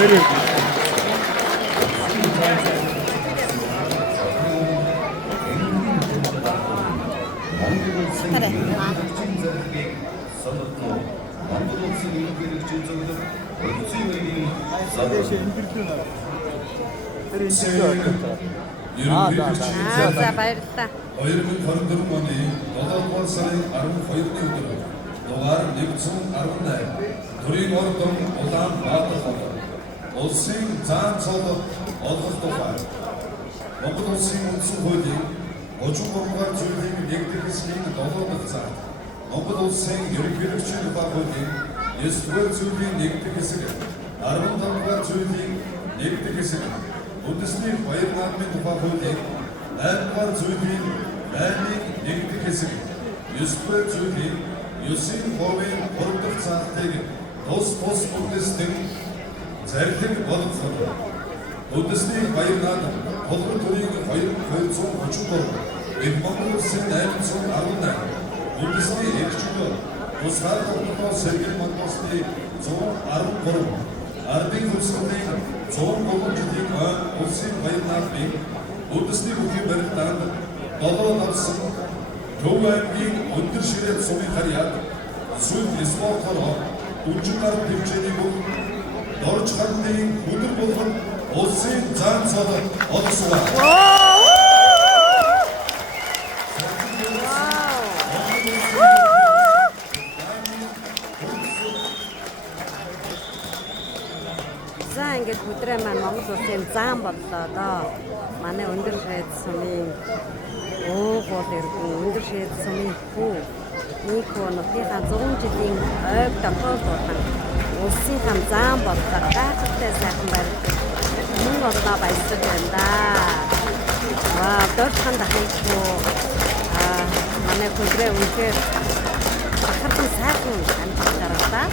그래. За баярлалаа. Хоёрын 24 оны 7 дугаар сарын 12-ны өдөр дугаар 118 төрийн ордон Улаанбаатар хот улсын заан цолд олгох тухай Монгол улсын үндсэн хуулийн 33-р зүйлийн 1-р хэсгийн 7 дахь захид Монгол улсын ерөнхийлөгчийн тухай хуулийн 9-р зүйлийн 1-р хэсэг 15-р зүйлийн 1-р хэсэг үндэсний баяр наадмын тухай хуулийн 8-р зүйлийн 8-р хэсэг 9-р зүйлийн 9-ийн 3 дахь заалтыг тус үндэстэн зарлиг болгох үндэсний баяр наадам толгой төрийн 2233 Монгол улсын 818 үндэсний эрхчлөө тусгаар тогтноо сэргэл Монголсны 113 Ардын хөлсгөний 103 жилийн улсын баяр наадмын үндэсний бүхий барилдаанд 7 навсан Төв аймгийн өндөр ширээ сумын харьяат Сүлд Эсморхороо 40 гаруй төвчний бүх дорж хандын өдөр болгон улсын заан цолд олгосоо. За ингээд өдрөө маань Монгол улсын заан боллоо доо. Манай өндөр ширээ сумын гол иргэн өндөр ширээ сумын хүү Нико нутгийнхаа 100 жилийн ойг дотоод болон улсынхаа заан боллоо гайхалтай сайхан барилдаж мөн боллоо баярлаж байна да. Дөрвөн дахиад манай хөдрөө үнээр бахархан сайхан амжилт гаргалаа.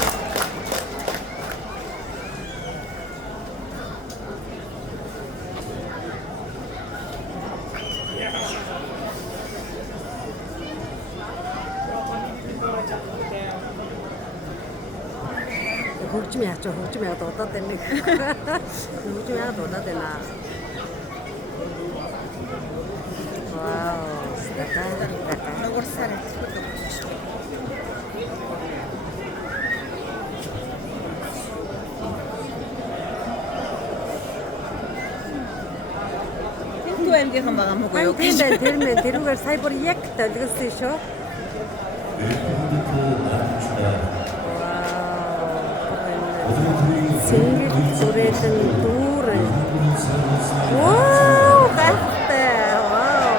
Хөгжим яач хөгжим яа дуудаад байна нэг. Хөгжим яа дуудаад байна. Вау, статаа. Нуурсаар. Тэнтүү аймгийнхан байгаа мөг юу гэж. Тэрүүгээр сая бүр яг төлгөлсөн шүү. Сингл зүрэлэн дүүр. Вау, гайхалтай. Вау.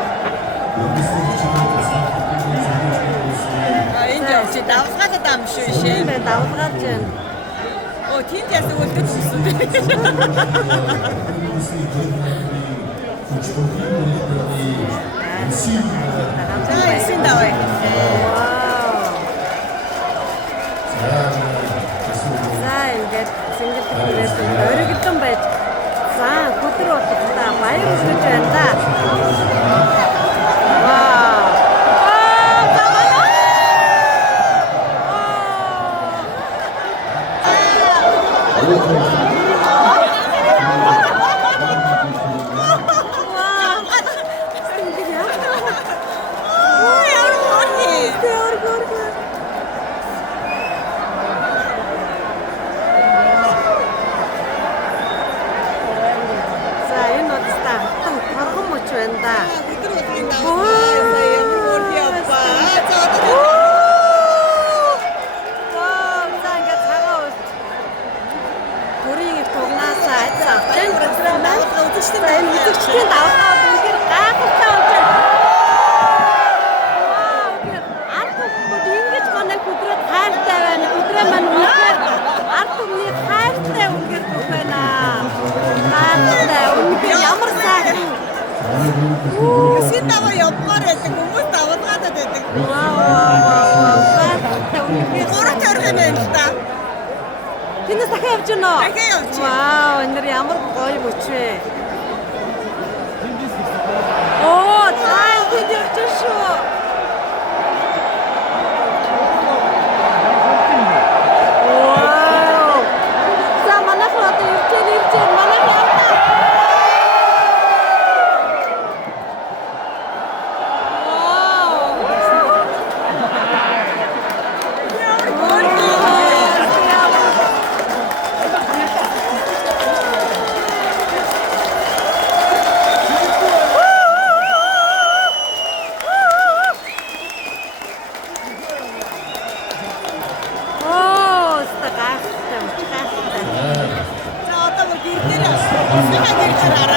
Энэ чи давхаад дам шүү шээ. Би давхаад байна. Оо тийм яс үлдэж ирсэн. Син давай. Ингээд сингл зүрэлэн өргөдөн байж. За хөдөр утгатаа баяр хүргэж байна да. Тэнэс дахиад явж гэнэ үү? Дахиад явж. Вау, энэ ямар гоё бүч вэ? Оо, цааш тэнд явж шүү. Вау. За манайх одоо явж 길 알아?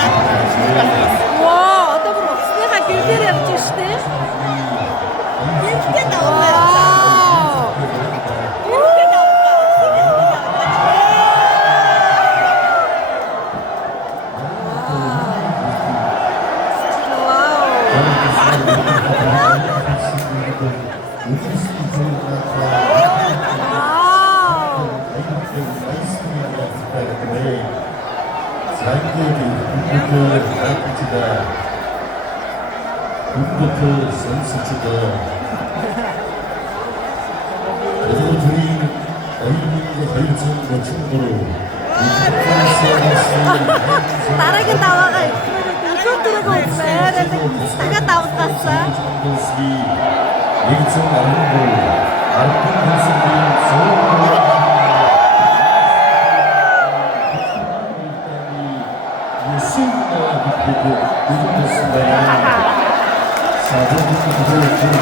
와, 어떤 분 없으니까 길들이 없지, 시대? 이렇게 나온다. 와. 이렇게 나온다. 군부터 선수주가 그리고 둘이 어린이가 걸쳐서 충고로 다르게 나와가 이거 들고 있어요. 내가 나왔어. 모습이 예기성 아름고 아름다운 모습이 서울 예술과 빛보고 누군가 사도분들을 주로